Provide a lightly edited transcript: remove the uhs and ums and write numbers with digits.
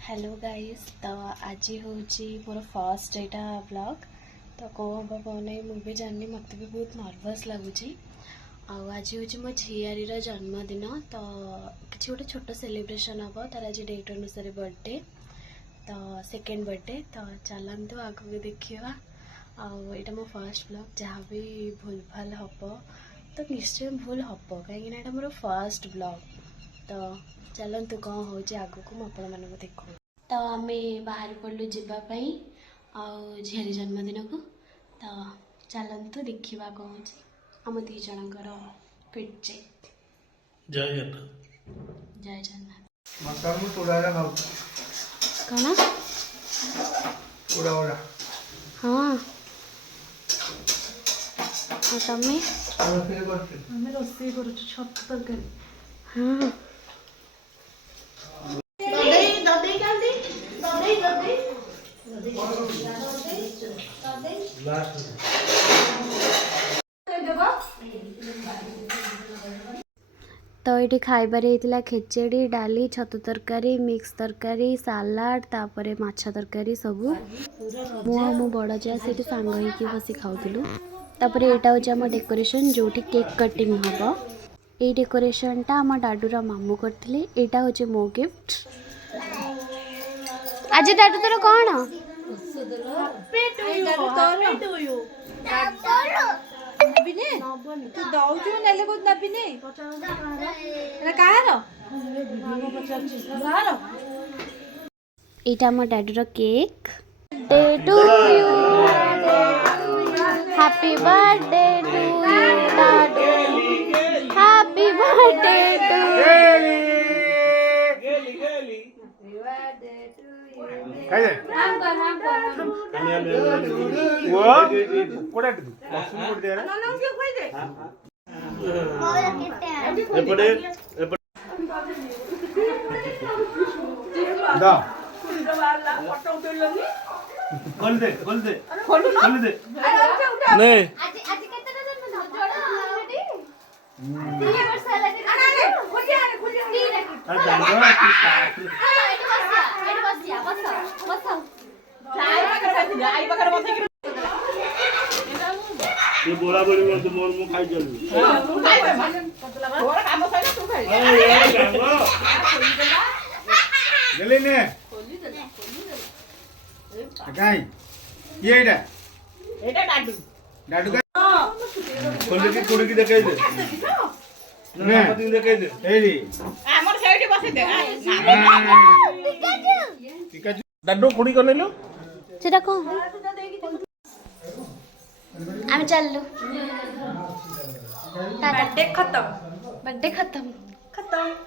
hello guys तो आज हूँ मोर फर्स्ट यहाँ ब्लॉग तो कौन हम कौन नहीं मुझे जाननी मत भी बहुत नर्वस लगुच आज हूँ मो झीआरीर जन्मदिन तो किसी गोटे छोट सेलिब्रेशन हम तार आज डेट अनुसार बर्थडे तो सेकेंड बर्थडे तो चलतु आग को देखा आईटा मो फर्स्ट ब्लॉग जहाँ भी भूल भाल हम तो निश्चय भूल हम कहीं मोर फर्स्ट ब्लॉग तो चलतु कौन हो आग को आपण देखो तो आम बाहर पड़ू जावाई झील जन्मदिन को तो चलतु देखा कौन हो आम दी जनकर पिटचेक जय जगन्नाथ जय जगन्नाथ कौन हाँ तमें रोषे कर छत तरकारी हाँ तो ये खाइबार होता खेचेड़ी डाली छतु तरकारी मिक्स तरकारी सालाड तापर माछ तरकारी सब मो बड़ जा से सांग होगी बस खाऊलु तापर यहाँ हूँ आम डेकोरेशन जो केक कटिंग हम ये डेकोरेशन टा आम डाडूर मामू करते यहाँ हूँ मो गिफ्ट आज डाडू तोर कौन यहाँ मो डाडूर cake day to you happy birthday to you डाडू हैप्पी बर्थडे टू ये बोला बोली बोल तो मोर मु खाई जल्दी ले ने काई ये एटा डाडू डाडू का खोल के कुड़ी की देखाई दे ना पति देखाई दे एडी हमर सेठी बसे दे पिकाचू डड्डू कुड़ी कर ले लो सेटा कौन आम चलू बर्थडे खत्म बर्थडे खत्म खत्म